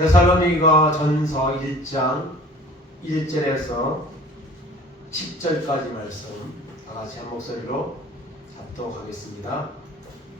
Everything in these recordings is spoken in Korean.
데살로니가 전서 1장 1절에서 10절까지 말씀 다같이 한 목소리로 합독하겠습니다.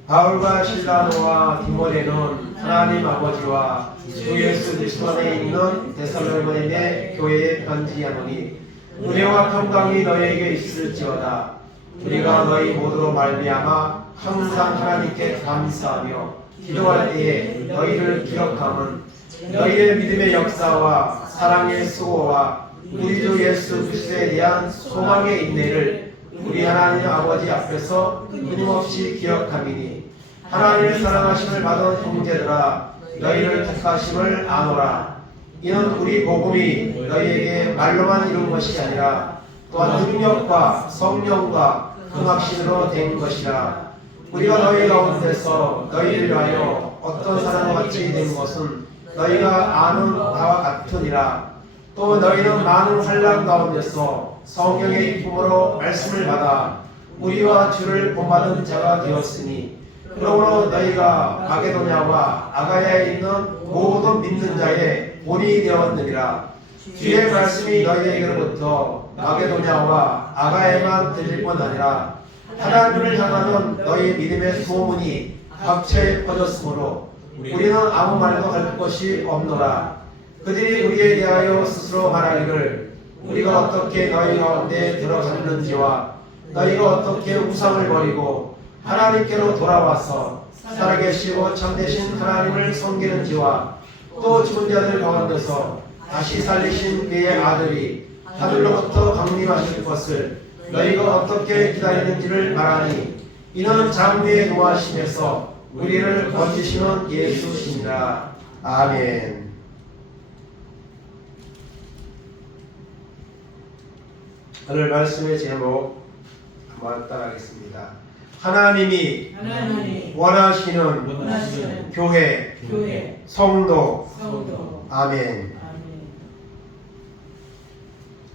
바울과 실라노와 디모데는 하나님 아버지와 주 예수 그리스도 안에 있는 데살로니가의 교회에 편지하노니 은혜와 평강이 너희에게 있을지어다. 우리가 너희 모두로 말미암아 항상 하나님께 감사하며 기도할 때에 너희를 기억함은 너희의 믿음의 역사와 사랑의 수고와 우리 주 예수 그리스도에 대한 소망의 인내를 우리 하나님 아버지 앞에서 끊임없이 기억함이니 하나님의 사랑하심을 받은 형제들아 너희를 택하심을 아노라. 이는 우리 복음이 너희에게 말로만 이룬 것이 아니라 또한 능력과 성령과 그 확신으로 된 것이라. 우리가 너희 가운데서 너희를 위하여 어떤 사람과 같이 된 것은 너희가 아는 바와 같으니라. 또 너희는 많은 환난 가운데서 성령의 기쁨으로 말씀을 받아 우리와 주를 본받은 자가 되었으니 그러므로 너희가 마게도냐와 아가야에 있는 모든 믿는 자의 본이 되었느니라. 주의 말씀이 너희에게로부터 마게도냐와 아가야에만 들릴 뿐 아니라 하나님을 향하는 너희 믿음의 소문이 각처에 퍼졌으므로 우리는 아무 말도 할 것이 없노라. 그들이 우리에 대하여 스스로 말하기를 우리가 어떻게 너희 가운데 들어갔는지와 너희가 어떻게 우상을 버리고 하나님께로 돌아와서 살아계시고 참되신 하나님을 섬기는지와 또 죽은 자들 가운데서 다시 살리신 그의 아들이 하늘로부터 강림하실 것을 너희가 어떻게 기다리는지를 말하니 이는 장래에 노하심에서 우리를 건지시는 예수시니라. 아멘. 오늘 말씀의 제목 한번 따라하겠습니다. 하나님이 원하시는 교회, 성도. 아멘.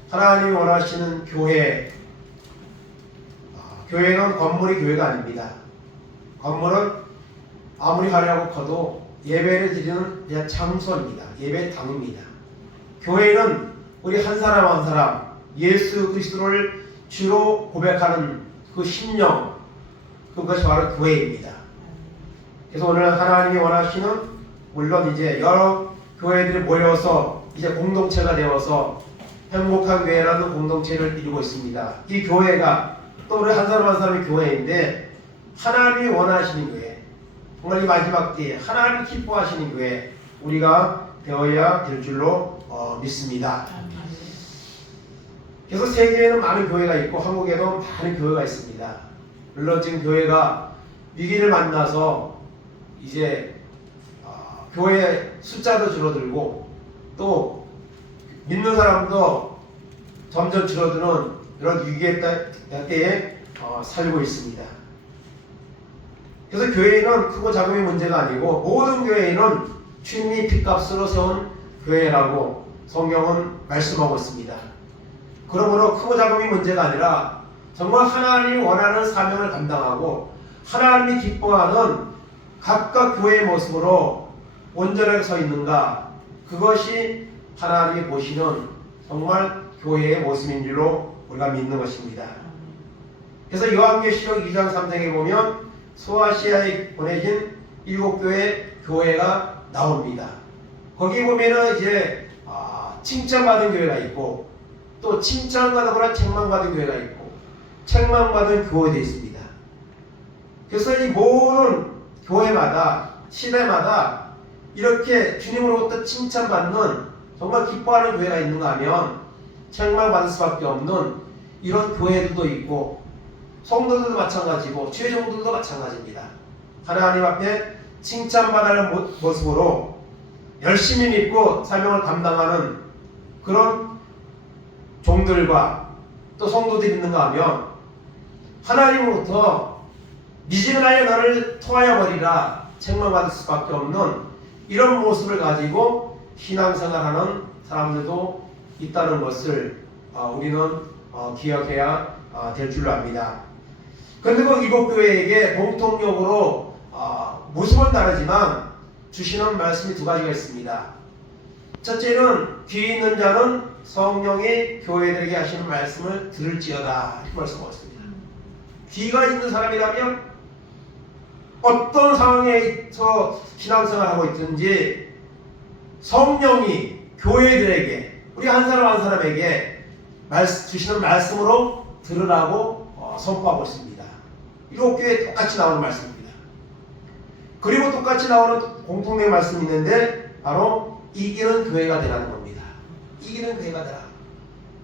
하나님이 원하시는 교회. 교회는 건물이 교회가 아닙니다. 건물은 아무리 하려고 커도 예배를 드리는 그냥 장소입니다. 예배당입니다. 교회는 우리 한 사람 한 사람 예수 그리스도를 주로 고백하는 그 심령, 그것이 바로 교회입니다. 그래서 오늘 하나님이 원하시는, 물론 이제 여러 교회들이 모여서 이제 공동체가 되어서 행복한 교회라는 공동체를 이루고 있습니다. 이 교회가 또 우리 한 사람 한 사람의 교회인데 하나님이 원하시는 교회, 정말 이 마지막 때에 하나님이 기뻐하시는 교회 우리가 되어야 될 줄로 믿습니다. 그래서 세계에는 많은 교회가 있고 한국에도 많은 교회가 있습니다. 물론 지금 교회가 위기를 만나서 이제 교회 숫자도 줄어들고 또 믿는 사람도 점점 줄어드는 이런 위기의 때에 살고 있습니다. 그래서 교회는 크고 작음의 문제가 아니고 모든 교회는 주님이 핏값으로 세운 교회라고 성경은 말씀하고 있습니다. 그러므로 크고 작음이 문제가 아니라 정말 하나님이 원하는 사명을 감당하고 하나님이 기뻐하는 각각 교회의 모습으로 온전하게 서 있는가, 그것이 하나님이 보시는 정말 교회의 모습인 줄로 우리가 믿는 것입니다. 그래서 요한계시록 2장 3장에 보면 소아시아에 보내진 7교회 교회가 나옵니다. 거기 보면은 이제 칭찬받은 교회가 있고 또 칭찬받거나 책망받은 교회가 있고 책망받은 교회도 있습니다. 그래서 이 모든 교회마다 시대마다 이렇게 주님으로부터 칭찬받는 정말 기뻐하는 교회가 있는가 하면 책망받을 수밖에 없는 이런 교회들도 있고 성도들도 마찬가지고 주의 종들도 마찬가지입니다. 하나님 앞에 칭찬받는 모습으로 열심히 믿고 사명을 감당하는 그런 종들과 또 성도들이 있는가 하면 하나님으로부터 미진하여 너를 토하여 버리라 책망받을 수밖에 없는 이런 모습을 가지고 신앙생활하는 사람들도 있다는 것을 우리는 기억해야 될 줄로 압니다. 그런데 그 이복교회에게 공통적으로 모습은 다르지만 주시는 말씀이 두 가지가 있습니다. 첫째는 귀 있는 자는 성령이 교회들에게 하시는 말씀을 들을지어다 이렇게 말씀하셨습니다. 귀가 있는 사람이라면 어떤 상황에서 신앙생활을 하고 있든지 성령이 교회들에게 우리 한 사람 한 사람에게 주시는 말씀으로 들으라고 선포하고 있습니다. 일곱 교회에 똑같이 나오는 말씀입니다. 그리고 똑같이 나오는 공통된 말씀이 있는데 바로 이기는 교회가 되라는 겁니다. 이기는 교회가 되라.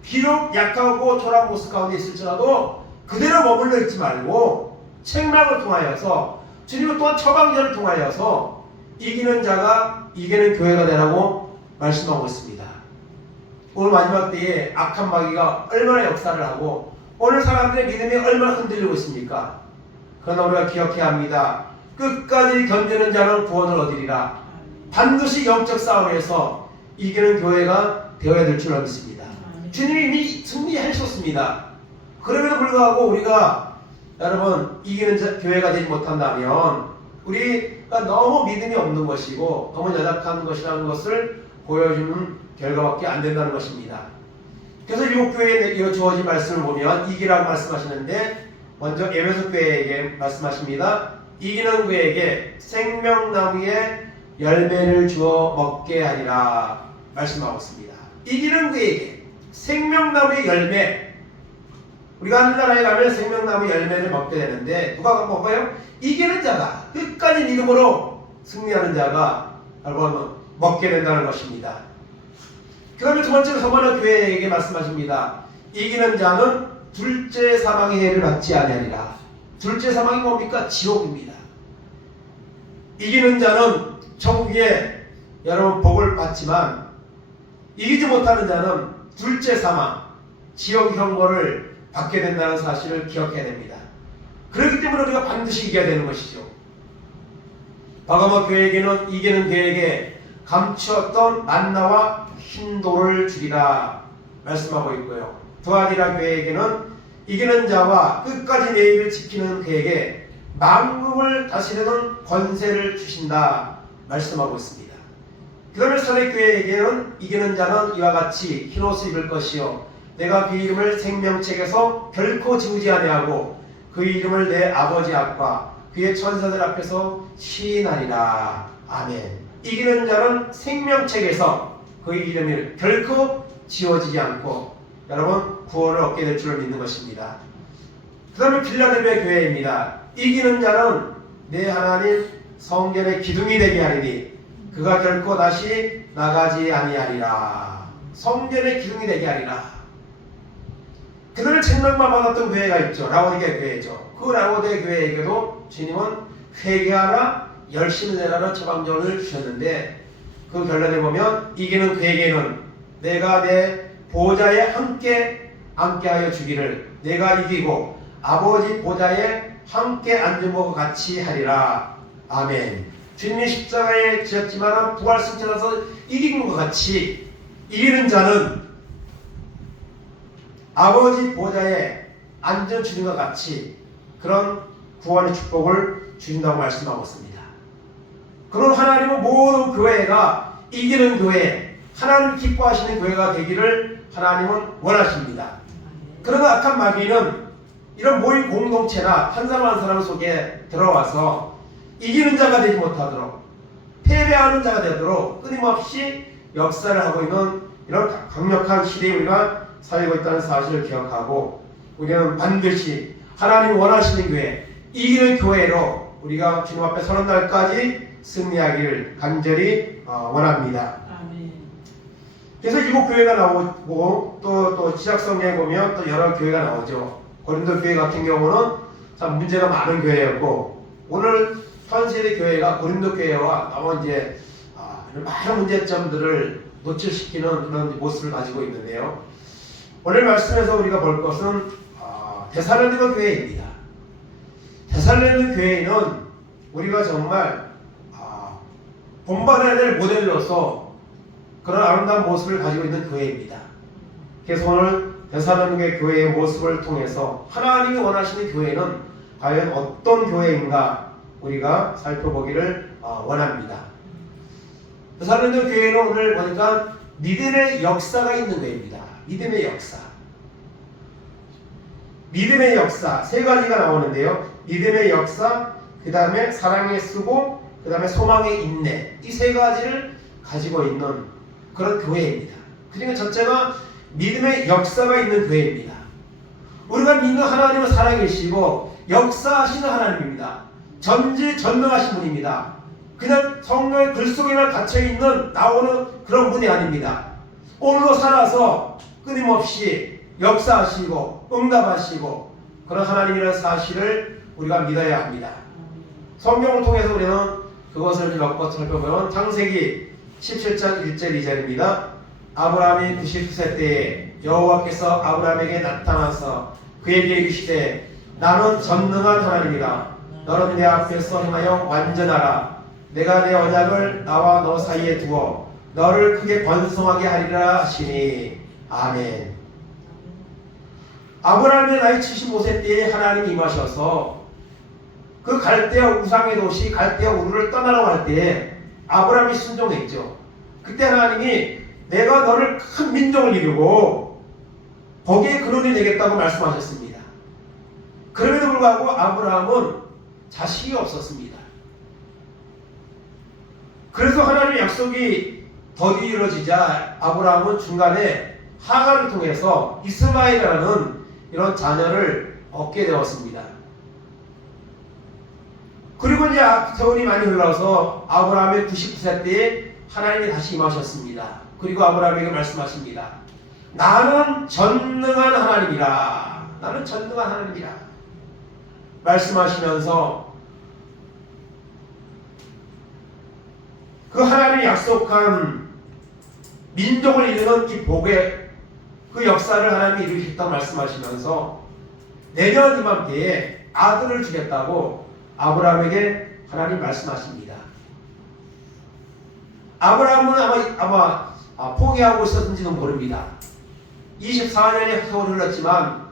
비록 약하고 초라한 모습 가운데 있을지라도 그대로 머물러 있지 말고 책망을 통하여서 주님은 또한 처방전을 통하여서 이기는 자가 이기는 교회가 되라고 말씀하고 있습니다. 오늘 마지막 때에 악한 마귀가 얼마나 역사를 하고 오늘 사람들의 믿음이 얼마나 흔들리고 있습니까? 그러나 우리가 기억해야 합니다. 끝까지 견디는 자는 구원을 얻으리라. 반드시 영적 싸움에서 이기는 교회가 되어야 될 줄 믿습니다. 주님이 이미 승리하셨습니다. 그럼에도 불구하고 우리가 여러분 이기는 교회가 되지 못한다면 우리가 너무 믿음이 없는 것이고 너무 연약한 것이라는 것을 보여주는 결과밖에 안 된다는 것입니다. 그래서 일곱 교회에 주어진 말씀을 보면 이기라고 말씀하시는데 먼저 에베소 교회에게 말씀하십니다. 이기는 교회에게 생명나무의 열매를 주어 먹게 하리라 말씀하고 있습니다. 이기는 교회에게 생명나무의 열매, 우리가 하늘나라에 가면 생명나무 열매를 먹게 되는데 누가 먹어요? 이기는 자가, 끝까지 믿음으로 승리하는 자가 여러분 먹게 된다는 것입니다. 그 다음에 두 번째로 서머너 교회에게 말씀하십니다. 이기는 자는 둘째 사망의 해를 받지 아니하리라. 둘째 사망이 뭡니까? 지옥입니다. 이기는 자는 천국에 여러분 복을 받지만 이기지 못하는 자는 둘째 사망, 지옥 형벌을 받게 된다는 사실을 기억해야 됩니다. 그렇기 때문에 우리가 반드시 이겨야 되는 것이죠. 바가모 교회에게는 이기는 교회에게 감추었던 만나와 흰돌을 주리라 말씀하고 있고요. 두아디라 교회에게는 이기는 자와 끝까지 내 입을 지키는 그에게 만국을 다스리는 권세를 주신다 말씀하고 있습니다. 그 다음에 사대교회에게는 이기는 자는 이와 같이 흰옷을 입을 것이요 내가 그 이름을 생명책에서 결코 지우지 아니하고 그 이름을 내 아버지 앞과 그의 천사들 앞에서 시인하리라. 아멘. 이기는 자는 생명책에서 그 이름이 결코 지워지지 않고 여러분 구원을 얻게 될 줄 믿는 것입니다. 그 다음에 필라델피아 교회입니다. 이기는 자는 내 하나님 성전의 기둥이 되게 하리니 그가 결코 다시 나가지 아니하리라. 성전의 기둥이 되게 하리라. 그 다음에 책망만 받았던 교회가 있죠. 라오디게 교회죠. 그 라오디게 교회에게도 주님은 회개하라 열심히 내라는 처방전을 주셨는데 그 결론에 보면 이기는 그에게는 내가 내 보좌에 함께하여 주기를 내가 이기고 아버지 보좌에 함께 앉은 것과 같이 하리라. 아멘. 주님이 십자가에 지었지만 부활승천해서 이긴 것 같이 이기는 자는 아버지 보좌에 앉은 주님과 같이 그런 구원의 축복을 주신다고 말씀하고 있습니다. 그런 하나님은 모든 교회가 이기는 교회, 하나님 기뻐하시는 교회가 되기를 하나님은 원하십니다. 그러나 악한 마귀는 이런 모임 공동체나 한 사람 한 사람 속에 들어와서 이기는 자가 되지 못하도록 패배하는 자가 되도록 끊임없이 역사를 하고 있는 이런 강력한 시대에 우리가 살고 있다는 사실을 기억하고 우리는 반드시 하나님이 원하시는 교회, 이기는 교회로 우리가 주님 앞에 서는 날까지 승리하기를 간절히 원합니다. 아멘. 그래서 일곱 교회가 나오고 또 지jak성경에 보면 또 여러 교회가 나오죠. 고린도 교회 같은 경우는 참 문제가 많은 교회였고 오늘 현세대 교회가 고린도 교회와 너무 이제 많은 문제점들을 노출시키는 그런 모습을 가지고 있는데요. 오늘 말씀에서 우리가 볼 것은 데살로니가 교회입니다. 데살로니가 교회는 우리가 정말 본받아야 될 모델로서 그런 아름다운 모습을 가지고 있는 교회입니다. 그래서 오늘 데살로니가 교회의 모습을 통해서 하나님이 원하시는 교회는 과연 어떤 교회인가 우리가 살펴보기를 원합니다. 사랑하는 교회는 오늘 보니까 믿음의 역사가 있는 교회입니다. 믿음의 역사. 믿음의 역사 세 가지가 나오는데요. 믿음의 역사, 그 다음에 사랑의 수고, 그 다음에 소망의 인내. 이 세 가지를 가지고 있는 그런 교회입니다. 그러니까 첫째가 믿음의 역사가 있는 교회입니다. 우리가 믿는 하나님은 살아계시고 역사하시는 하나님입니다. 전지전능하신 분입니다. 그냥 성경의 글 속에만 갇혀있는 나오는 그런 분이 아닙니다. 오늘도 살아서 끊임없이 역사하시고 응답하시고 그런 하나님이라는 사실을 우리가 믿어야 합니다. 성경을 통해서 우리는 그것을 몇 번 살펴보면 창세기 17장 1절 2절입니다. 아브라함이 99세 때에 여호와께서 아브라함에게 나타나서 그에게 이르시되 나는 전능한 하나님이다. 너는 내 앞에서 행하여 완전하라. 내가 내 언약을 나와 너 사이에 두어 너를 크게 번성하게 하리라 하시니. 아멘. 아브라함의 나이 75세 때에 하나님이 임하셔서 그 갈대아 우상의 도시 갈대아 우르를 떠나라고 할 때에 아브라함이 순종했죠. 그때 하나님이 내가 너를 큰 민족을 이루고 거기에 근원이 되겠다고 말씀하셨습니다. 그럼에도 불구하고 아브라함은 자식이 없었습니다. 그래서 하나님의 약속이 더디 이루어지자 아브라함은 중간에 하갈을 통해서 이스마엘이라는 이런 자녀를 얻게 되었습니다. 그리고 이제 세월이 많이 흘러서 아브라함의 99세 때에 하나님이 다시 임하셨습니다. 그리고 아브라함에게 말씀하십니다. 나는 전능한 하나님이라. 나는 전능한 하나님이라. 말씀하시면서 그 하나님이 약속한 민족을 이루는 이 복의 그 역사를 하나님이 이루셨다고 말씀하시면서 내년 이맘때에 아들을 주겠다고 아브라함에게 하나님 말씀하십니다. 아브라함은 아마 포기하고 있었는지는 모릅니다. 24년의 세월이 흘렀지만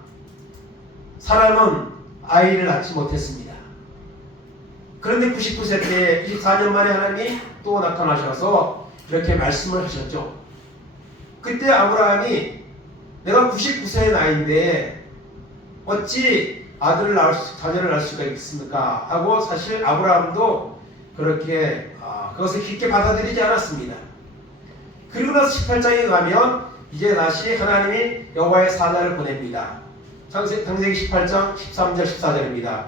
사람은 아이를 낳지 못했습니다. 그런데 99세 때에 24년 만에 하나님이 또 나타나셔서 이렇게 말씀을 하셨죠. 그때 아브라함이 내가 99세의 나이인데 어찌 자녀를 낳을 수가 있습니까? 하고 사실 아브라함도 그렇게 그것을 깊게 받아들이지 않았습니다. 그리고 나서 18장에 가면 이제 다시 하나님이 여호와의 사자를 보냅니다. 창세기 18장 13절 14절입니다.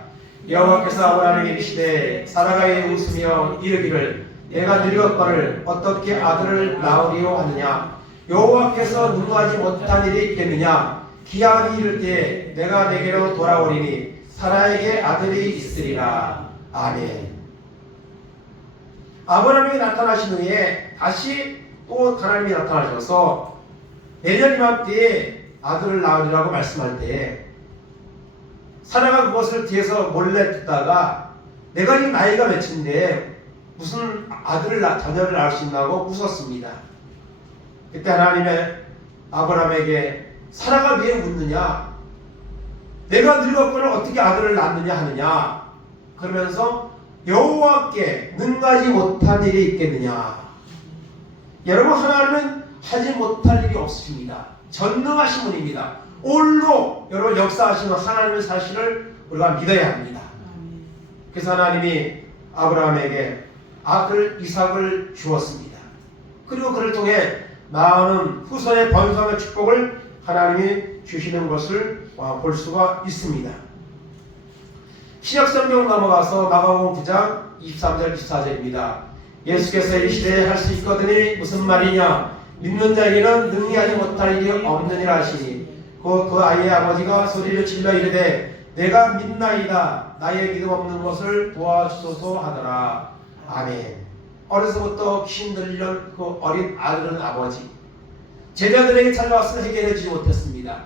여호와께서 아브라함에게 이르시되 사라가 웃으며 이르기를 내가 늙었거늘 어떻게 아들을 낳으리오 하느냐. 여호와께서 능하지 못한 일이 있겠느냐. 기한이 이를 때에 내가 내게로 돌아오리니 사라에게 아들이 있으리라. 아멘. 아브라함에게 나타나신 후에 다시 또 하나님이 나타나셔서 내년 이맘때에 아들을 낳으리라고 말씀할 때에 사라가 그것을 뒤에서 몰래 듣다가 내가 이 나이가 몇인데 무슨 자녀를 낳을 수 있나고 웃었습니다. 그때 하나님의 아브라함에게 사라가 왜 웃느냐? 내가 늙었거늘 어떻게 아들을 낳느냐 하느냐? 그러면서 여호와께 능가지 못한 일이 있겠느냐? 여러분, 하나님은 하지 못할 일이 없으십니다. 전능하신 분입니다. 오늘도 여러분 역사하시는 하나님의 사실을 우리가 믿어야 합니다. 그래서 하나님이 아브라함에게 아들 이삭을 주었습니다. 그리고 그를 통해 많은 후손의 번성의 축복을 하나님이 주시는 것을 볼 수가 있습니다. 신약성경 넘어가서 마가복음 9장 23절 24절입니다. 예수께서 이르시되 할 수 있거든이 무슨 말이냐. 믿는 자에게는 능히하지 못할 일이 없느니라 하시니 그 아이의 아버지가 소리를 질러 이르되 내가 믿나이다. 나의 믿음 없는 것을 도와주소서 하더라. 아멘. 어려서부터 귀신 들리는 그 어린 아들은 아버지 제자들에게 찾아와서 해결해 주지 못했습니다.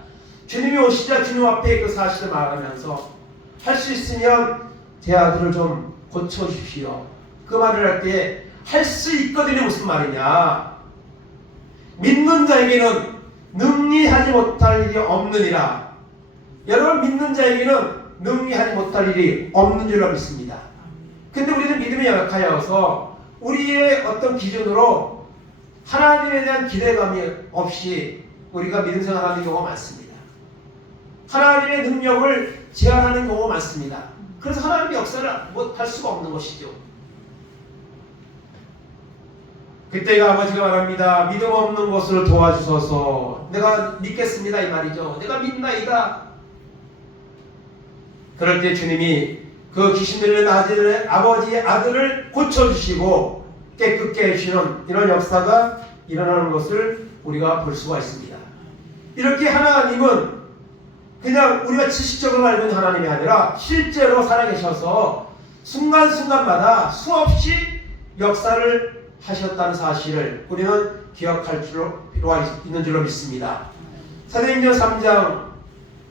주님이 오시자 주님 앞에 그 사실을 말하면서 할 수 있으면 제 아들을 좀 고쳐주십시오. 그 말을 할 때 할 수 있거든요. 무슨 말이냐. 믿는 자에게는 능히 하지 못할 일이 없느니라. 여러분, 믿는 자에게는 능히 하지 못할 일이 없는 줄로 믿습니다. 근데 우리는 믿음이 약하여서 우리의 어떤 기준으로 하나님에 대한 기대감이 없이 우리가 믿음 생활하는 경우가 많습니다. 하나님의 능력을 제한하는 경우가 많습니다. 그래서 하나님의 역사를 할 수가 없는 것이죠. 그때가 아버지가 말합니다. 믿음 없는 것을 도와주소서. 내가 믿겠습니다 이 말이죠. 내가 믿나이다. 그럴 때 주님이 그 귀신 들린 아버지의 아들을 고쳐주시고 깨끗게 해주시는 이런 역사가 일어나는 것을 우리가 볼 수가 있습니다. 이렇게 하나님은 그냥 우리가 지식적으로 알고 있는 하나님이 아니라 실제로 살아계셔서 순간순간마다 수없이 역사를 하셨다는 사실을 우리는 기억할 필요가 있는 줄로 믿습니다. 사도행전 3장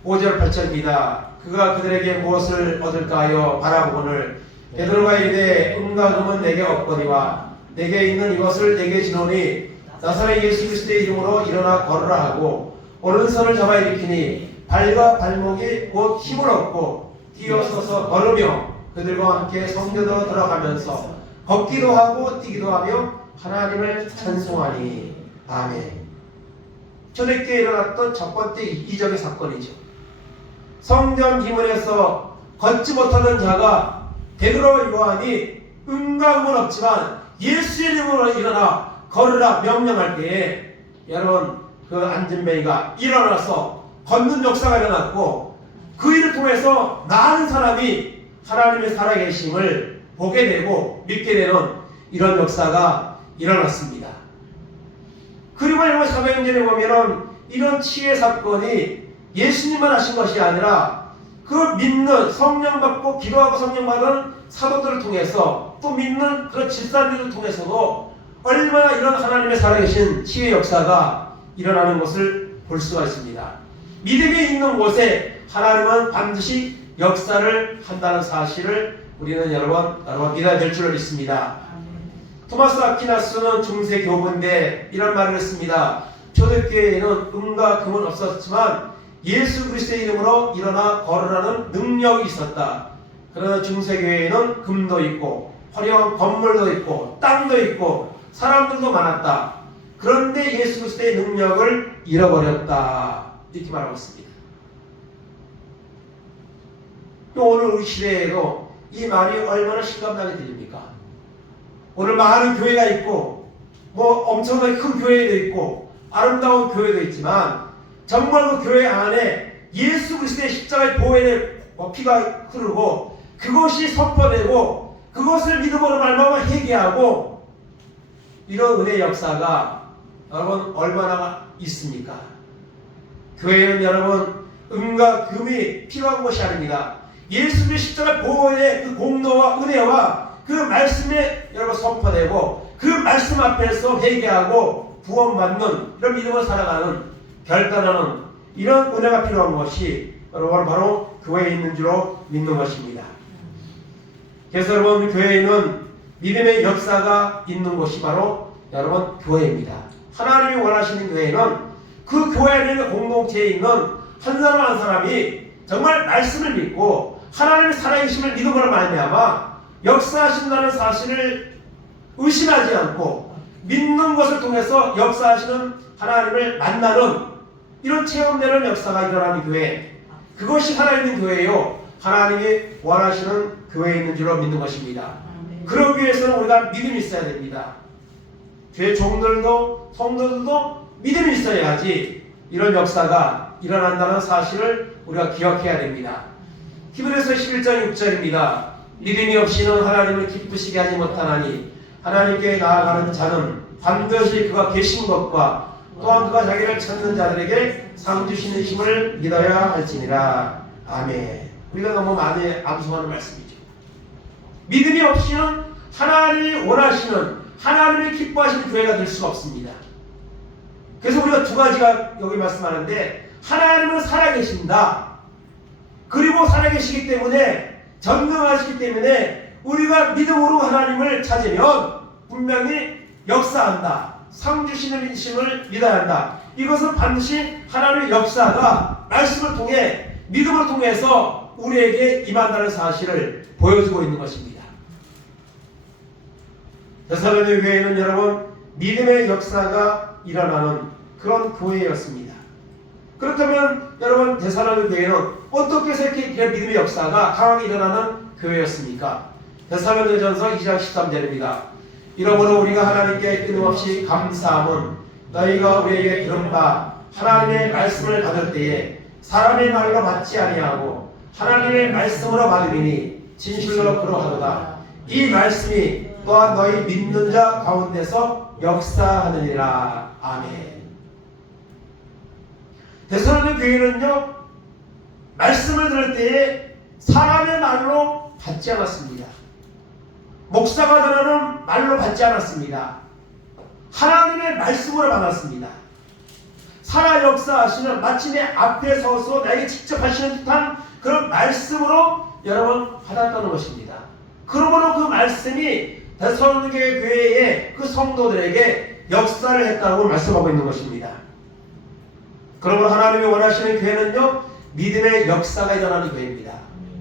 5절 8절입니다. 그가 그들에게 무엇을 얻을까요? 바라보거늘 베드로가 이르되 은과 금은 내게 없거니와 내게 있는 이것을 내게 주노니 나사렛 예수 그리스도의 이름으로 일어나 걸으라 하고 오른손을 잡아 일으키니 발과 발목이 곧 힘을 얻고 뛰어서서 걸으며 그들과 함께 성전으로 들어가면서 걷기도 하고 뛰기도 하며 하나님을 찬송하니. 아멘. 초대교회에 일어났던 첫 번째 이적의 사건이죠. 성전 기문에서 걷지 못하던 자가 베드로와 요한이 은과 금은 없지만 예수의 이름으로 일어나 걸으라 명령할 때에 여러분 그 안진뱅이가 일어나서 걷는 역사가 일어났고 그 일을 통해서 많은 사람이 하나님의 살아계심을 보게 되고 믿게 되는 이런 역사가 일어났습니다. 그리고 여러분 사도행전에 보면은 이런 치유 사건이 예수님만 하신 것이 아니라 그 믿는 성령 받고 기도하고 성령 받은 사도들을 통해서 또 믿는 그런 집사님들을 통해서도 얼마나 이런 하나님의 살아계신 치유의 역사가 일어나는 것을 볼 수가 있습니다. 믿음이 있는 곳에 하나님은 반드시 역사를 한다는 사실을 우리는 여러분 믿어야 될 줄로 믿습니다. 토마스 아퀴나스는 중세 교부인데 이런 말을 했습니다. 초대교회에는 은과 금은 없었지만 예수 그리스도의 이름으로 일어나 걸으라는 능력이 있었다. 그러나 중세교회에는 금도 있고 화려한 건물도 있고 땅도 있고 사람들도 많았다. 그런데 예수 그리스도의 능력을 잃어버렸다. 이렇게 말하고 있습니다. 오늘 우리 시대에도 이 말이 얼마나 심각하게 들립니까? 오늘 많은 교회가 있고 엄청나게 큰 교회도 있고 아름다운 교회도 있지만 정말 그 교회 안에 예수 그리스도의 십자가의 보혈의 피가 흐르고 그것이 선포되고 그것을 믿음으로 말미암아 회개하고 이런 은혜의 역사가 여러분 얼마나 있습니까? 교회는 여러분 은과 금이 필요한 것이 아닙니다. 예수 그리스도의 십자가 보혈의 그 공로와 은혜와 그 말씀에 여러분 선포되고 그 말씀 앞에서 회개하고 구원받는 이런 믿음을 살아가는 결단하는 이런 은혜가 필요한 것이 여러분 바로 교회에 있는 줄로 믿는 것입니다. 그래서 여러분 교회에는 믿음의 역사가 있는 곳이 바로 여러분 교회입니다. 하나님이 원하시는 교회는 그 교회 안에 있는 공동체에 있는 한 사람 한 사람이 정말 말씀을 믿고 하나님의 살아계심을 믿음으로 말미암아 역사하신다는 사실을 의심하지 않고 믿는 것을 통해서 역사하시는 하나님을 만나는 이런 체험되는 역사가 일어나는 교회, 그것이 살아있는 교회요 하나님이 원하시는 교회에 있는 줄로 믿는 것입니다. 그러기 위해서는 우리가 믿음이 있어야 됩니다. 교회 종들도 성도들도 믿음이 있어야지 이런 역사가 일어난다는 사실을 우리가 기억해야 됩니다. 히브리서 11장 6절입니다. 믿음이 없이는 하나님을 기쁘시게 하지 못하나니 하나님께 나아가는 자는 반드시 그가 계신 것과 또한 그가 자기를 찾는 자들에게 상 주시는 힘을 믿어야 할지니라. 아멘. 우리가 너무 많이 암송하는 말씀이죠. 믿음이 없이는 하나님이 원하시는 하나님이 기뻐하시는 교회가 될 수가 없습니다. 그래서 우리가 두 가지가 여기 말씀하는데 하나님은 살아계신다. 그리고 살아계시기 때문에 전능하시기 때문에 우리가 믿음으로 하나님을 찾으면 분명히 역사한다. 상 주시는 인심을 믿어야 한다. 이것은 반드시 하나님의 역사가 말씀을 통해 믿음을 통해서 우리에게 임한다는 사실을 보여주고 있는 것입니다. 데살로니가 교회는 여러분 믿음의 역사가 일어나는 그런 교회였습니다. 그렇다면 여러분 데살로니가 교회는 어떻게 해서 이렇게 믿음의 역사가 강하게 일어나는 교회였습니까? 데살로니가전서 2장 13절입니다. 이러므로 우리가 하나님께 끊임없이 감사함은 너희가 우리에게 들은 바 하나님의 말씀을 받을 때에 사람의 말로 받지 아니하고 하나님의 말씀으로 받으리니 진실로 그러하도다. 이 말씀이 또한 너희 믿는 자 가운데서 역사하느니라. 아멘. 데살로니가 교회는요 말씀을 들을 때에 사람의 말로 받지 않았습니다. 목사가 전하는 말로 받지 않았습니다. 하나님의 말씀으로 받았습니다. 살아 역사하시는 마치 내 앞에 서서 나에게 직접 하시는 듯한 그런 말씀으로 여러분 받았다는 것입니다. 그러므로 그 말씀이 데살로니가 교회의 그 성도들에게 역사를 했다고 말씀하고 있는 것입니다. 그러므로 하나님이 원하시는 교회는요 믿음의 역사가 일어나는 교회입니다.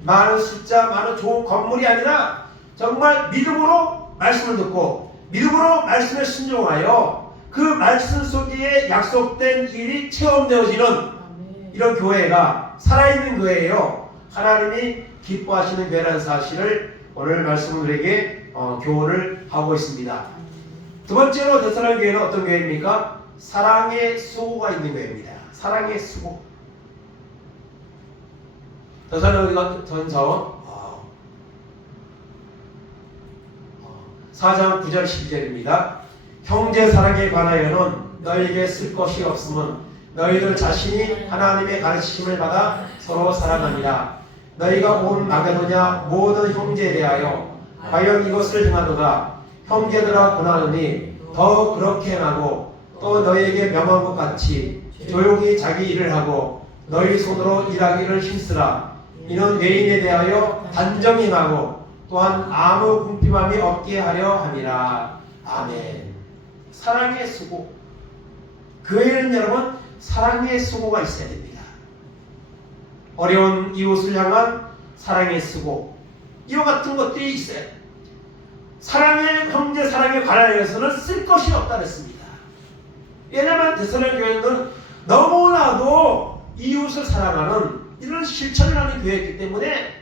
많은 숫자, 많은 좋은 건물이 아니라 정말 믿음으로 말씀을 듣고 믿음으로 말씀에 순종하여 그 말씀 속에 약속된 일이 체험되어지는 이런 교회가 살아있는 교회예요. 하나님이 기뻐하시는 교회라는 사실을 오늘 말씀들에게 교훈을 하고 있습니다. 두 번째로 데살로니가 교회는 어떤 교회입니까? 사랑의 수고가 있는 교회입니다. 사랑의 수고. 데살로니가 전서 4장 9절 12절입니다. 형제 사랑에 관하여는 너희에게 쓸 것이 없음은 너희들 자신이 하나님의 가르치심을 받아 서로 사랑합니다. 너희가 온 마게도냐 모든 형제에 대하여 과연 이것을 행하도다. 형제들아 권하노니 더 그렇게 행하고 또 너희에게 명한 것 같이 조용히 자기 일을 하고 너희 손으로 일하기를 힘쓰라. 이는 외인에 대하여 단정히 하고 또한 아무 궁핍함이 없게 하려 함이라. 아멘. 사랑의 수고. 교회는 여러분 사랑의 수고가 있어야 됩니다. 어려운 이웃을 향한 사랑의 수고, 이와 같은 것들이 있어요. 사랑의 형제 사랑에 관하여서는 쓸 것이 없다 그랬습니다. 왜냐하면 데살로니가 교회는 너무나도 이웃을 사랑하는 이런 실천을 하는 교회이기 때문에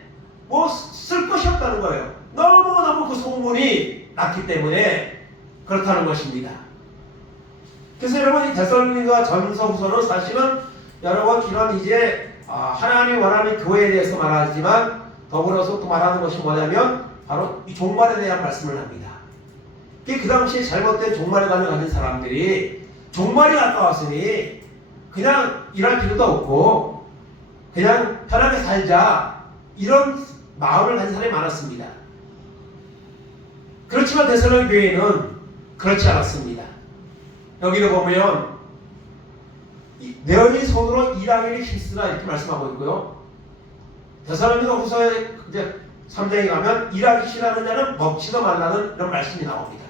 뭐 쓸 것이 없다는 거예요. 너무너무 그 소문이 났기 때문에 그렇다는 것입니다. 그래서 여러분 이 데살로니가 전서 후서는 사실은 여러분 이런 이제 하나님이 원하는 교회에 대해서 말하지만 더불어서 또 말하는 것이 뭐냐면 바로 이 종말에 대한 말씀을 합니다. 그 당시에 잘못된 종말관을 가진 사람들이 종말이 가까웠으니 그냥 일할 필요도 없고 그냥 편하게 살자 이런 마음을 가진 사람이 많았습니다. 그렇지만 데살로니가 교회는 그렇지 않았습니다. 여기도 보면 너희 손으로 일하기를 힘쓰라 이렇게 말씀하고 있고요. 데살로니가 후서에 이제 3장에 가면 일하기 싫어하는 자는 먹지도 말라는 이런 말씀이 나옵니다.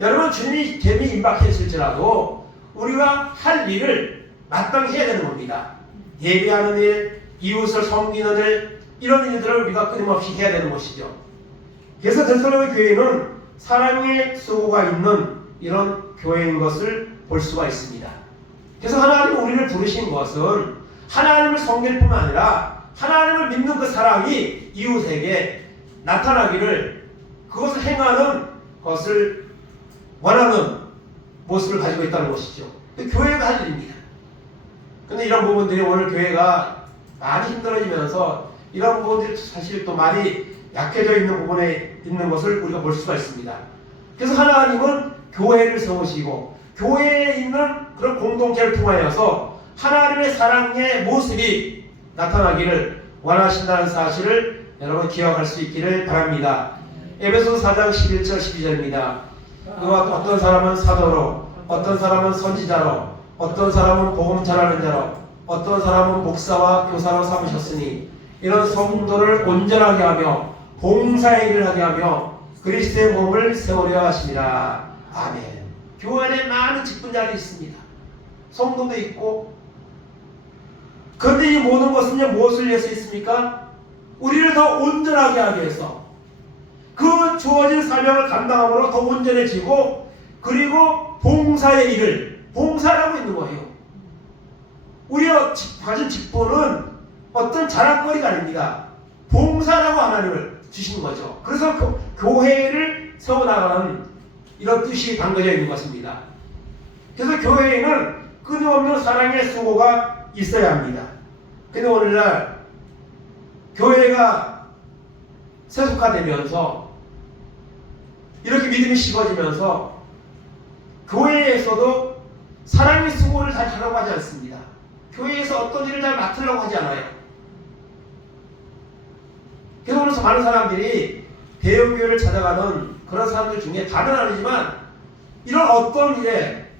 여러분 주님이 개미 임박했을지라도 우리가 할 일을 마땅히 해야 되는 겁니다. 예배하는 일, 이웃을 섬기는 일, 이런 일들을 우리가 끊임없이 해야 되는 것이죠. 그래서 데살로니가 교회는 사랑의 수고가 있는 이런 교회인 것을 볼 수가 있습니다. 그래서 하나님이 우리를 부르신 것은 하나님을 섬길 뿐만 아니라 하나님을 믿는 그 사랑이 이웃에게 나타나기를 그것을 행하는 것을 원하는 모습을 가지고 있다는 것이죠. 교회가 할 일입니다. 그런데 이런 부분들이 오늘 교회가 많이 힘들어지면서 이런 부분들이 사실 또 많이 약해져 있는 부분에 있는 것을 우리가 볼 수가 있습니다. 그래서 하나님은 교회를 세우시고 교회에 있는 그런 공동체를 통하여서 하나님의 사랑의 모습이 나타나기를 원하신다는 사실을 여러분 기억할 수 있기를 바랍니다. 에베소서 4장 11절 12절입니다. 그와 어떤 사람은 사도로, 어떤 사람은 선지자로, 어떤 사람은 복음 전하는 자로, 어떤 사람은 목사와 교사로 삼으셨으니 이런 성도를 온전하게 하며 봉사의 일을 하게 하며 그리스도의 몸을 세우려 하십니다. 아멘. 교회 안에 많은 직분자들이 있습니다. 성도도 있고. 그런데 이 모든 것은요 무엇을 위해서 있습니까? 우리를 더 온전하게 하기 위해서, 그 주어진 사명을 감당함으로 더 온전해지고 그리고 봉사의 일을 봉사라고 있는 거예요. 우리가 가진 직분은 어떤 자랑거리가 아닙니다. 봉사라고 하나님을 주신 거죠. 그래서 교회를 세워나가는 이런 뜻이 담겨져 있는 것입니다. 그래서 교회에는 끊임없는 사랑의 수고가 있어야 합니다. 근데 오늘날 교회가 세속화되면서 이렇게 믿음이 식어지면서 교회에서도 사랑의 수고를 잘 하려고 하지 않습니다. 교회에서 어떤 일을 잘 맡으려고 하지 않아요. 그래서 오늘 많은 사람들이 대형교회를 찾아가는 그런 사람들 중에 다는 아니지만 이런 어떤 일에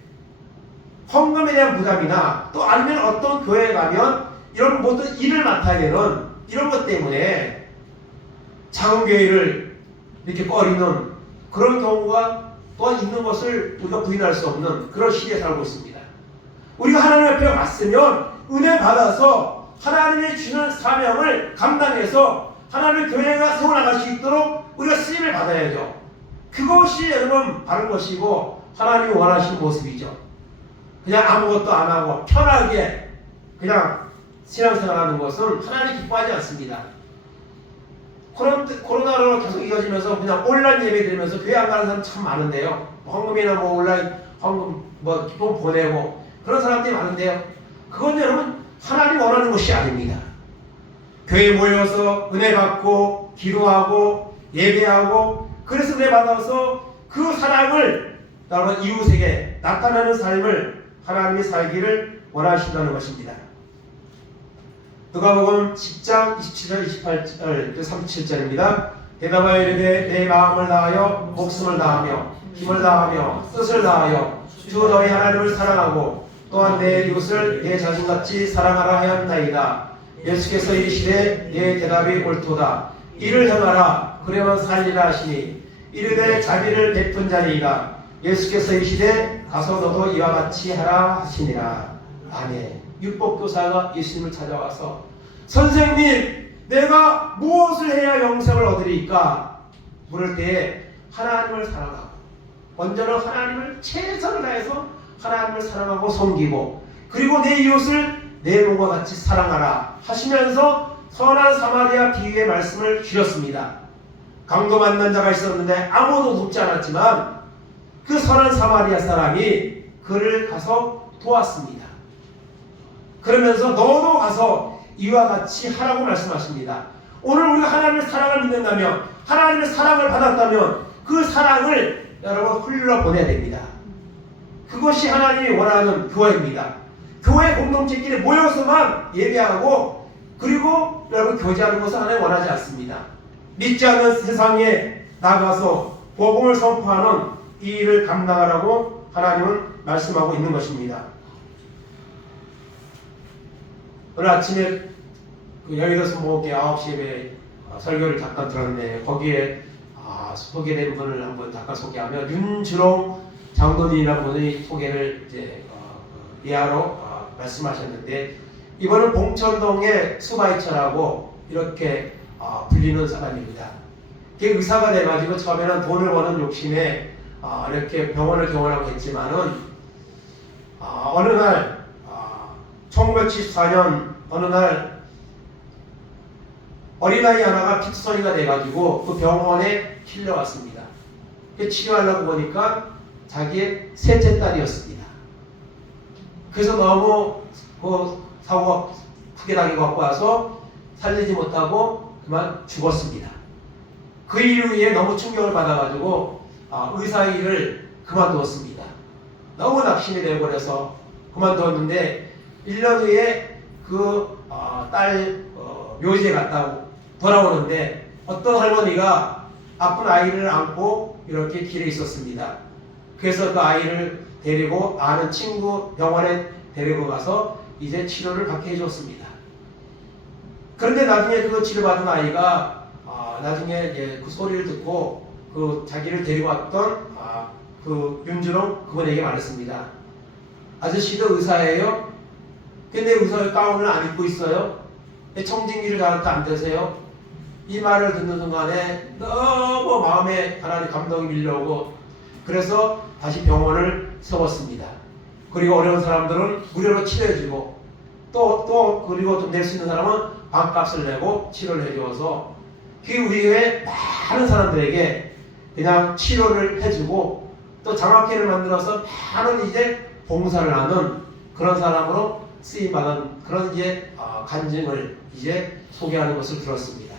헌금에 대한 부담이나 또 아니면 어떤 교회에 가면 이런 모든 일을 맡아야 되는 이런 것 때문에 작은 교회를 이렇게 꺼리는 그런 경우가 또한 있는 것을 우리가 부인할 수 없는 그런 시대에 살고 있습니다. 우리가 하나님 앞에 왔으면 은혜 받아서 하나님이 주는 사명을 감당해서 하나님의 교회가 세워나갈 수 있도록 우리가 쓰임을 받아야죠. 그것이 여러분 바른 것이고 하나님이 원하시는 모습이죠. 그냥 아무것도 안 하고 편하게 그냥 신앙생활하는 것은 하나님 기뻐하지 않습니다. 코로나로 계속 이어지면서 그냥 온라인 예배 드리면서 교회 안 가는 사람 참 많은데요. 헌금이나 뭐 온라인 헌금 돈 보내고 그런 사람들이 많은데요. 그건 여러분 하나님 원하는 것이 아닙니다. 교회에 모여서 은혜 받고 기도하고 예배하고 그래서 은혜 받아서 그 사랑을 여러분 이웃에게 나타나는 삶을 하나님이 살기를 원하신다는 것입니다. 누가복음 10장 27절 28절 37절입니다. 대답하여 이르되 내 마음을 다하여 목숨을 다하며 힘을 다하며 뜻을 다하여 주 너희 하나님을 사랑하고 또한 내 이웃을 내 자신같이 사랑하라 하였나이다. 예수께서 이르시되 내 대답이 옳도다. 이를 행하라 그러면 살리라 하시니 이르되 자비를 베푼 자니이다. 예수께서 이르시되 가서 너도 이와 같이 하라 하시니라. 아멘. 율법교사가 예수님을 찾아와서 선생님 내가 무엇을 해야 영생을 얻으리까 물을 때에 하나님을 사랑하고 먼저는 하나님을 최선을 다해서 하나님을 사랑하고 섬기고 그리고 내 이웃을 내 몸과 같이 사랑하라 하시면서 선한 사마리아 비유의 말씀을 주셨습니다. 강도 만난 자가 있었는데 아무도 돕지 않았지만 그 선한 사마리아 사람이 그를 가서 도왔습니다. 그러면서 너도 가서 이와 같이 하라고 말씀하십니다. 오늘 우리가 하나님의 사랑을 믿는다면 하나님의 사랑을 받았다면 그 사랑을 여러분 흘러보내야 됩니다. 그것이 하나님이 원하는 교회입니다. 교회 공동체끼리 모여서만 예배하고 그리고 여러분 교제하는 것을 하나님 원하지 않습니다. 믿지 않는 세상에 나가서 복음을 선포하는 이 일을 감당하라고 하나님은 말씀하고 있는 것입니다. 오늘 아침에 그 여의도 순복음교회 9시 예배 설교를 잠깐 들었는데 거기에 소개된 분을 한번 잠깐 소개하면 윤주롱 장로님이라는 분이 소개를 이제 예하로 말씀하셨는데 이번은 봉천동의 수바이처라고 이렇게 불리는 사람입니다. 그게 의사가 돼가지고 처음에는 돈을 버는 욕심에 이렇게 병원을 개원하고 했지만은 어느 날 1974년 어느 날 어린아이 하나가 픽선이가 돼가지고 그 병원에 실려왔습니다. 치료하려고 보니까 자기의 셋째 딸이었습니다. 그래서 너무 사고가 크게 당해 갖고 와서 살리지 못하고 그만 죽었습니다. 그 이후에 너무 충격을 받아가지고 의사 일을 그만두었습니다. 너무 낙심이 되어버려서 그만두었는데 1년 후에 그 딸 묘지에 갔다 돌아오는데 어떤 할머니가 아픈 아이를 안고 이렇게 길에 있었습니다. 그래서 그 아이를 데리고 아는 친구 병원에 데리고 가서 이제 치료를 받게 해줬습니다. 그런데 나중에 그 치료받은 아이가 나중에 이제 그 소리를 듣고 그 자기를 데리고 왔던 그 윤주롱 그분에게 말했습니다. 아저씨도 의사예요? 근데 의사 가운을 안 입고 있어요? 청진기를 저한테 안 드세요? 이 말을 듣는 순간에 너무 마음에 하나님 감동이 밀려오고 그래서 다시 병원을 세웠습니다. 그리고 어려운 사람들은 무료로 치료해주고 또 그리고 좀 낼 수 있는 사람은 반값을 내고 치료를 해주어서 그 이후에 많은 사람들에게 그냥 치료를 해주고 또 장학회를 만들어서 많은 이제 봉사를 하는 그런 사람으로 쓰임받은 그런 이제 간증을 이제 소개하는 것을 들었습니다.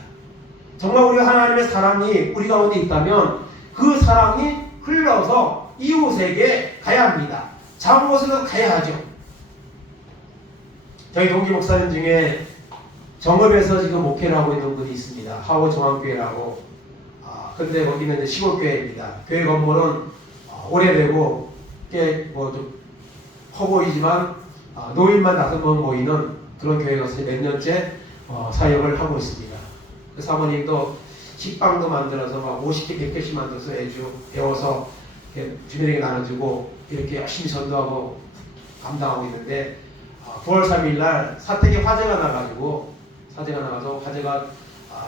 정말 우리 하나님의 사랑이 우리 가운데 있다면 그 사랑이 흘러서 이웃에게 가야 합니다. 작은 곳에도 가야 하죠. 저희 동기 목사님 중에 정읍에서 지금 목회를 하고 있는 분이 있습니다. 하워 중앙교회라고. 근데 거기는 이제 시골교회입니다. 교회 건물은 오래되고 꽤 뭐 좀 커 보이지만 노인만 5명 모이는 그런 교회가 몇 년째 사역을 하고 있습니다. 그 사모님도 식빵도 만들어서 막 50개, 100개씩 만들어서 배워서 주민에게 나눠주고 이렇게 열심히 전도하고 감당하고 있는데 9월 3일 날 사택에 화재가 나가서 화재가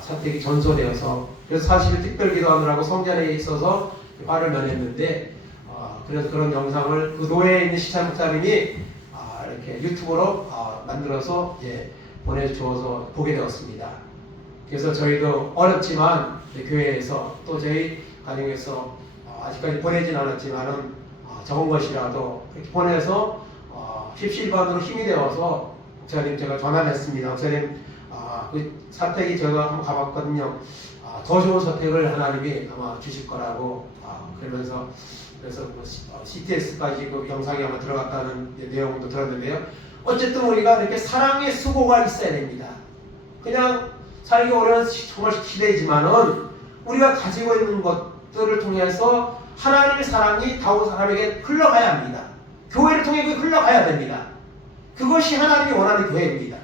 사택이 전소되어서 그래서 사실 특별 기도하느라고 성전에 있어서 화를 면했는데 그래서 그런 영상을 그 노예에 있는 시찰 목사님이 이렇게 유튜브로 만들어서 보내주어서 보게 되었습니다. 그래서 저희도 어렵지만 교회에서 또 저희 가정에서 아직까지 보내진 않았지만은 적은 것이라도 이렇게 보내서 십시일반으로 힘이 되어서 목사님 제가 전화를 했습니다. 목사님 그 사택이 제가 한번 가봤거든요. 더 좋은 선택을 하나님이 아마 주실 거라고 그러면서 그래서 CTS까지 그 영상이 아마 들어갔다는 내용도 들었는데요. 어쨌든 우리가 이렇게 사랑의 수고가 있어야 됩니다. 그냥 살기 어려운 정말 시대이지만은 우리가 가지고 있는 것들을 통해서 하나님의 사랑이 다른 사람에게 흘러가야 합니다. 교회를 통해 흘러가야 됩니다. 그것이 하나님이 원하는 교회입니다.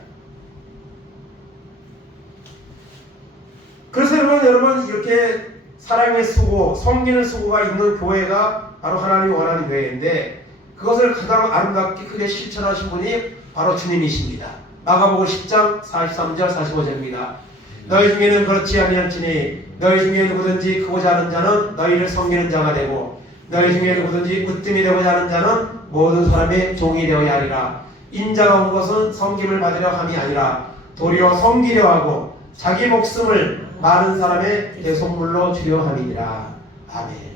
그래서 여러분 이렇게 사랑의 수고, 섬기는 수고가 있는 교회가 바로 하나님이 원하는 교회인데 그것을 가장 아름답게 크게 실천하신 분이 바로 주님이십니다. 마가복음 10장 43절 45절입니다. 너희 중에는 그렇지 아니할지니 너희 중에 누구든지 크고자 하는 자는 너희를 섬기는 자가 되고 너희 중에 누구든지 으뜸이 되고자 하는 자는 모든 사람의 종이 되어야 하리라. 인자가 온 것은 섬김을 받으려 함이 아니라 도리어 섬기려 하고 자기 목숨을 많은 사람의 대속물로 주려 함이니라. 아멘.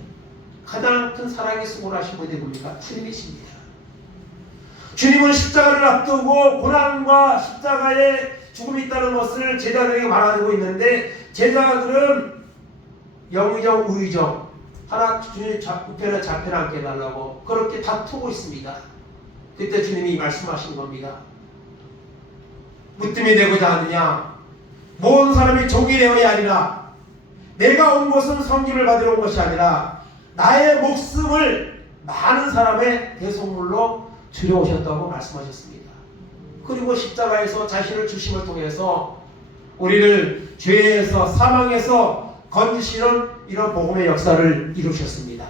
가장 큰 사랑의 수고를 하신 분이 누굽니까? 주님이십니다. 주님은 십자가를 앞두고 고난과 십자가에 죽음이 있다는 것을 제자들에게 말하고 있는데 제자들은 영의정 우의정 하나 주님 우편에 잡혀 앉게 해달라고 그렇게 다투고 있습니다. 그때 주님이 말씀하신 겁니다. 무뜸이 되고자 하느냐 모든 사람이 종이 되어야 하리라. 내가 온 것은 섬김을 받으러 온 것이 아니라 나의 목숨을 많은 사람의 대속물로 주려 오셨다고 말씀하셨습니다. 그리고 십자가에서 자신을 주심을 통해서 우리를 죄에서 사망에서 건지시는 이런 복음의 역사를 이루셨습니다.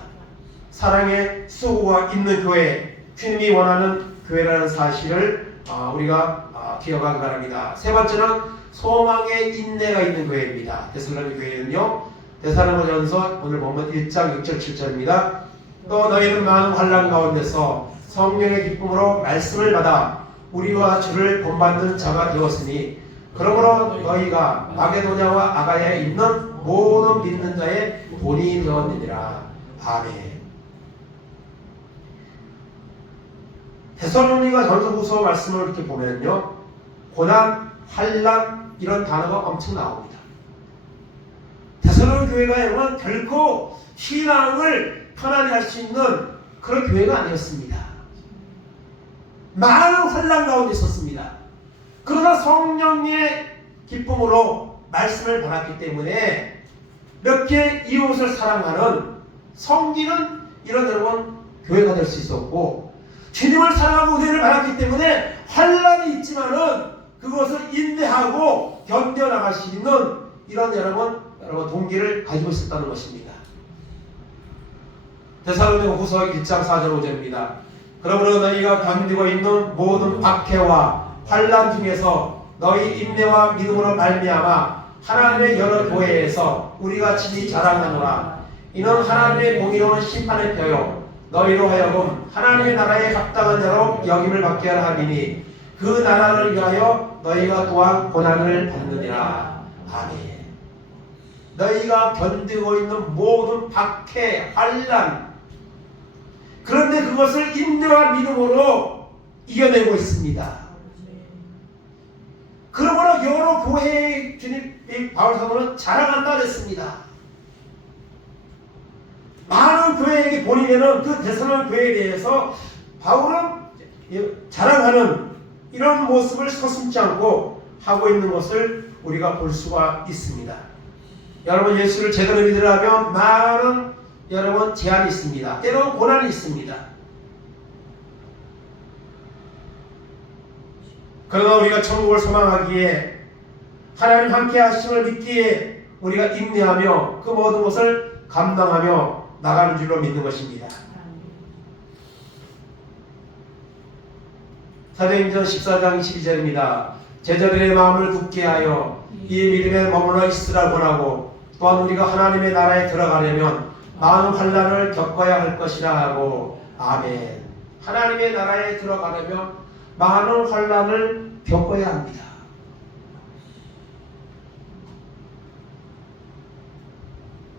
사랑의 수고가 있는 교회, 주님이 원하는 교회라는 사실을 우리가 기억하기 바랍니다. 세 번째는 소망의 인내가 있는 교회입니다. 데살로니가 교회는요. 데살로니가전서 오늘 보면 1장 6절 7절입니다. 또 너희는 많은 환난 가운데서 성령의 기쁨으로 말씀을 받아 우리와 주를 본받는 자가 되었으니 그러므로 너희가 마게도냐와 아가야에 있는 모든 믿는 자의 본이 되었느니라. 아멘. 데살로니가 전서후서 말씀을 이렇게 보면요. 고난, 환난 이런 단어가 엄청 나옵니다. 데살로니가 교회가 결코 신앙을 편안히 할 수 있는 그런 교회가 아니었습니다. 많은 환난 가운데 있었습니다. 그러나 성령의 기쁨으로 말씀을 받았기 때문에 이렇게 이웃을 사랑하는 섬기는 이런 여러분 교회가 될 수 있었고 주님을 사랑하고 은혜를 받았기 때문에 환난이 있지만은 그것을 인내하고 견뎌나갈 수 있는 이런 여러분 동기를 가지고 있었다는 것입니다. 데살로니가 후서 1장 4절 5절입니다. 그러므로 너희가 견디고 있는 모든 박해와 환난 중에서 너희 인내와 믿음으로 말미암아 하나님의 여러 교회에서 우리가 친히 자랑하노라. 이는 하나님의 공의로운 심판의 표요 너희로 하여금 하나님의 나라에 합당한 자로 여김을 받게 하라 하리니 그 나라를 위하여 너희가 또한 고난을 받느니라. 아멘. 너희가 견디고 있는 모든 박해, 환난, 그런데 그것을 인내와 믿음으로 이겨내고 있습니다. 그러므로 여러 교회의 주님 바울 사도는 자랑한다 그랬습니다. 많은 교회에게 본인에는 그 데살로니가 교회에 대해서 바울은 자랑하는 이런 모습을 서슴지 않고 하고 있는 것을 우리가 볼 수가 있습니다. 여러분, 예수를 제대로 믿으려면 많은 여러분 제한이 있습니다. 때로는 고난이 있습니다. 그러나 우리가 천국을 소망하기에 하나님 함께 하심을 믿기에 우리가 인내하며 그 모든 것을 감당하며 나가는 줄로 믿는 것입니다. 사도행전 14장 12절입니다. 제자들의 마음을 굳게 하여 이 믿음에 머물러 있으라 권하고 또한 우리가 하나님의 나라에 들어가려면 많은 환난을 겪어야 할 것이라 하고. 아멘. 하나님의 나라에 들어가려면 많은 환난을 겪어야 합니다.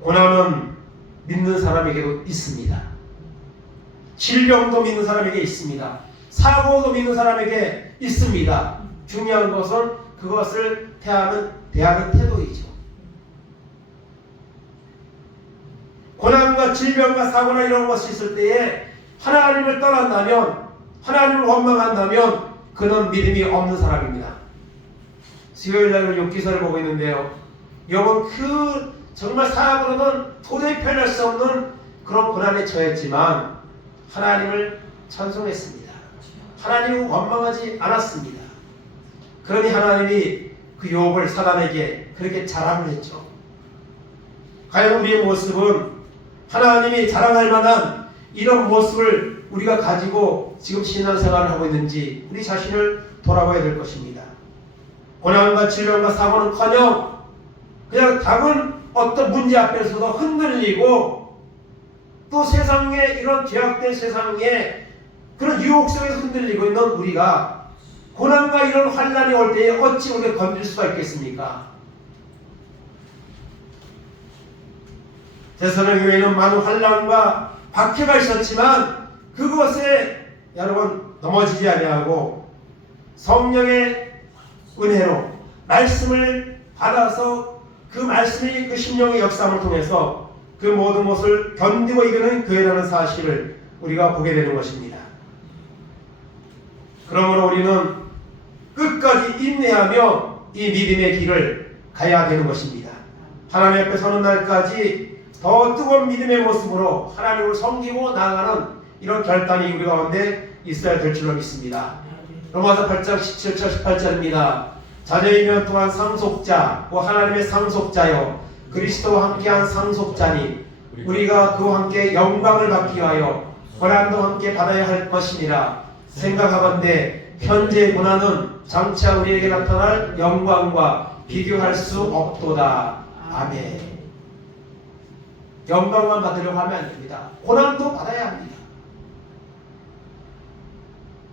고난은 믿는 사람에게도 있습니다. 질병도 믿는 사람에게 있습니다. 사고도 믿는 사람에게 있습니다. 중요한 것은 그것을 대하는 태도이죠. 고난과 질병과 사고나 이런 것이 있을 때에 하나님을 떠난다면, 하나님을 원망한다면 그는 믿음이 없는 사람입니다. 수요일날 욥기서를 보고 있는데요, 욥은 그 정말 사람으로는 도저히 표현할 수 없는 그런 고난에 처했지만 하나님을 찬송했습니다. 하나님을 원망하지 않았습니다. 그러니 하나님이 그 욥을 사단에게 그렇게 자랑을 했죠. 과연 우리의 모습은 하나님이 자랑할 만한 이런 모습을 우리가 가지고 지금 신앙생활을 하고 있는지 우리 자신을 돌아봐야 될 것입니다. 고난과 질병과 사고는커녕 그냥 작은 어떤 문제 앞에서도 흔들리고 또 세상에 이런 죄악된 세상에 그런 유혹 속에서 흔들리고 있는 우리가 고난과 이런 환난이 올 때에 어찌 우리가 건질 수가 있겠습니까? 데살로니가 교회는 많은 환난과 박해가 있었지만 그것에 여러분 넘어지지 아니하고 성령의 은혜로 말씀을 받아서 그 말씀이 그 심령의 역사를 통해서 그 모든 것을 견디고 이기는 교회라는 사실을 우리가 보게 되는 것입니다. 그러므로 우리는 끝까지 인내하며 이 믿음의 길을 가야 되는 것입니다. 하나님 앞에 서는 날까지 더 뜨거운 믿음의 모습으로 하나님을 섬기고 나아가는 이런 결단이 우리 가운데 있어야 될 줄로 믿습니다. 로마서 8장 17절 18절입니다. 자녀이면 또한 상속자, 그 하나님의 상속자요 그리스도와 함께한 상속자니 우리가 그와 함께 영광을 받기 위하여 고난도 함께 받아야 할 것이니라. 생각하건대 현재의 고난은 장차 우리에게 나타날 영광과 비교할 수 없도다. 아멘. 영광만 받으려고 하면 안 됩니다. 고난도 받아야 합니다.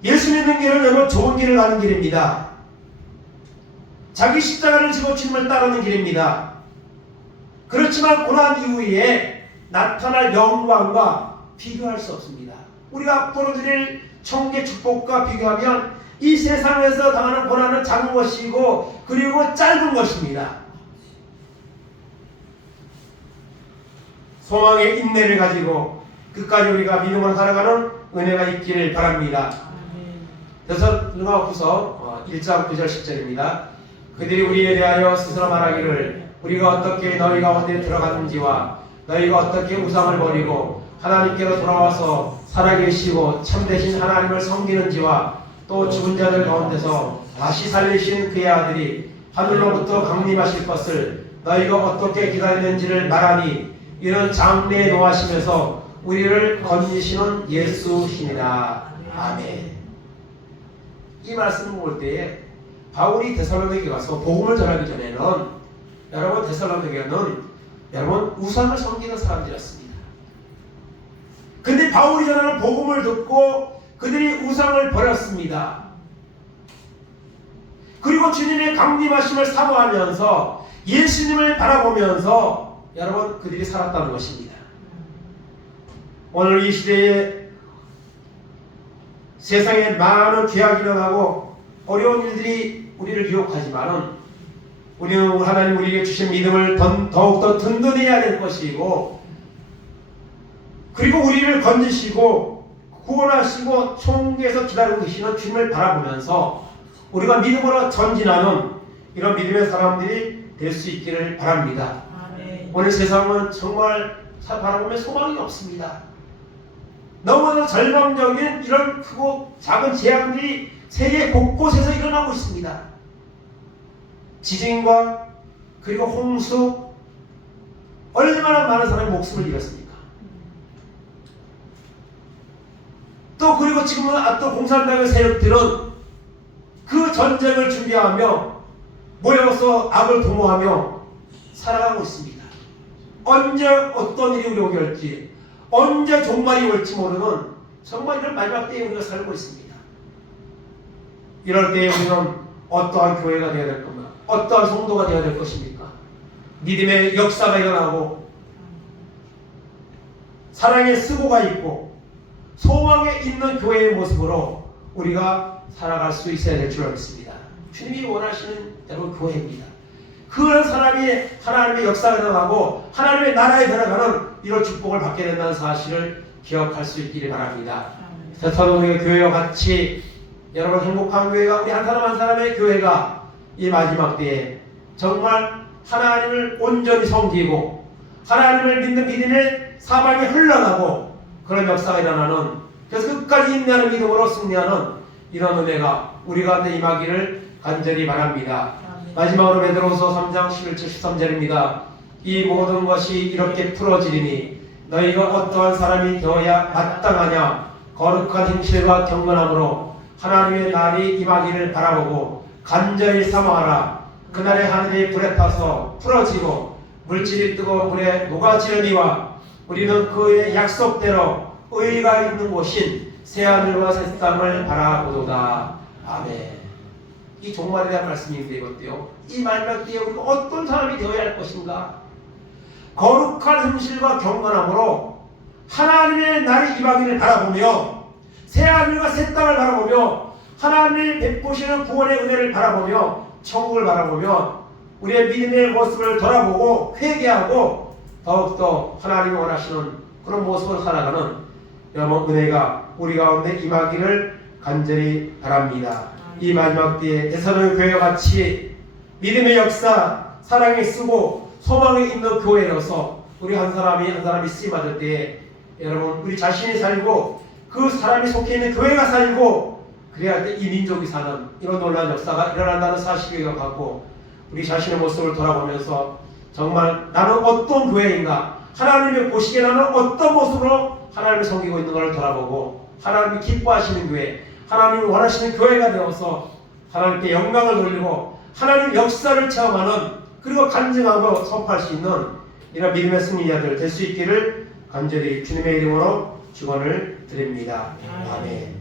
예수 믿는 길은 여러분 좋은 길을 가는 길입니다. 자기 십자가를 지고 주님을 따르는 길입니다. 그렇지만 고난 이후에 나타날 영광과 비교할 수 없습니다. 우리가 앞으로 드릴 천국의 축복과 비교하면 이 세상에서 당하는 고난은 작은 것이고 그리고 짧은 것입니다. 소망의 인내를 가지고 끝까지 우리가 믿음으로 살아가는 은혜가 있기를 바랍니다. 데살로니가후서 1장 9절 10절입니다. 그들이 우리에 대하여 스스로 말하기를 우리가 어떻게 너희 가운데 들어갔는지와 너희가 어떻게 우상을 버리고 하나님께로 돌아와서 살아계시고 참되신 하나님을 섬기는지와 또 죽은 자들 가운데서 다시 살리신 그의 아들이 하늘로부터 강림하실 것을 너희가 어떻게 기다리는지를 말하니 이는 장래에 노하시면서 우리를 건지시는 예수시니라. 아멘. 이 말씀을 볼 때에 바울이 데살로니가에 가서 복음을 전하기 전에는 여러분 데살로니가는 여러분 우상을 섬기는 사람들이었습니다. 근데 바울이 전하는 복음을 듣고 그들이 우상을 버렸습니다. 그리고 주님의 강림하심을 사모하면서 예수님을 바라보면서 여러분 그들이 살았다는 것입니다. 오늘 이 시대에 세상에 많은 죄악이 일어나고 어려운 일들이 우리를 유혹하지만은 우리는 하나님 우리에게 주신 믿음을 더욱더 든든해야 될 것이고, 그리고 우리를 건지시고 구원하시고 총계에서 기다리고 계시는 주님을 바라보면서 우리가 믿음으로 전진하는 이런 믿음의 사람들이 될 수 있기를 바랍니다. 아멘. 오늘 세상은 정말 바라보면 소망이 없습니다. 너무나 절망적인 이런 크고 작은 재앙들이 세계 곳곳에서 일어나고 있습니다. 지진과 그리고 홍수, 얼마나 많은 사람이 목숨을 잃었습니까? 또 그리고 지금은 또 공산당의 세력들은 그 전쟁을 준비하며 모여서 악을 도모하며 살아가고 있습니다. 언제 어떤 일이 우리 오게 올지, 언제 종말이 올지 모르는 정말 이런 마지막 때에 우리가 살고 있습니다. 이럴 때에 우리는 어떠한 교회가 되어야 될 겁니까? 어떠한 성도가 되어야 될 것입니까? 믿음의 역사가 일어나고 사랑의 수고가 있고 소망에 있는 교회의 모습으로 우리가 살아갈 수 있어야 될 줄 믿습니다. 주님이 원하시는 여러분 교회입니다. 그런 사람이 하나님의 역사가 일어나고 하나님의 나라에 들어가는 이런 축복을 받게 된다는 사실을 기억할 수 있기를 바랍니다. 데살로니가 교회와 같이 여러분 행복한 교회가, 우리 한 사람 한 사람의 교회가 이 마지막 때에 정말 하나님을 온전히 섬기고 하나님을 믿는 믿음의 사방이 흘러가고 그런 역사가 일어나는, 그래서 끝까지 인내하는 믿음으로 승리하는 이런 은혜가 우리 가운데 임하기를 간절히 바랍니다. 마지막으로 베드로서 3장 11절 13절입니다. 이 모든 것이 이렇게 풀어지리니 너희가 어떠한 사람이 되어야 마땅하냐? 거룩한 행실과 경건함으로 하나님의 날이 임하기를 바라보고 간절히 사모하라. 그날의 하늘이 불에 타서 풀어지고 물질이 뜨거운 물에 녹아지려니와 우리는 그의 약속대로 의가 있는 곳인 새하늘과 새 땅을 바라보도다. 아멘. 이 종말에 대한 말씀인데 이것도요. 이 마지막 때에 우리가 어떤 사람이 되어야 할 것인가? 거룩한 행실과 경건함으로 하나님의 날이 임하기를 바라보며 새하늘과 새 땅을 바라보며 하나님이 베푸시는 구원의 은혜를 바라보며 천국을 바라보며 우리의 믿음의 모습을 돌아보고 회개하고 더욱더 하나님이 원하시는 그런 모습으로 살아가는 여러분 은혜가 우리 가운데 임하기를 간절히 바랍니다. 이 마지막 때에 데살로니가 교회와 같이 믿음의 역사, 사랑에 쓰고 소망에 있는 교회로서 우리 한 사람이 쓰임받을 때에 여러분 우리 자신이 살고 그 사람이 속해 있는 교회가 살고 그래야 이 민족이 사는 이런 놀라운 역사가 일어난다는 사실을 기억하고 우리 자신의 모습을 돌아보면서 정말 나는 어떤 교회인가, 하나님이 보시기에 나는 어떤 모습으로 하나님을 섬기고 있는 것을 돌아보고 하나님이 기뻐하시는 교회, 하나님이 원하시는 교회가 되어서 하나님께 영광을 돌리고 하나님 역사를 체험하는, 그리고 간증하고 선포할 수 있는 이런 믿음의 승리자들 될 수 있기를 간절히 주님의 이름으로 축원을 드립니다. 아멘.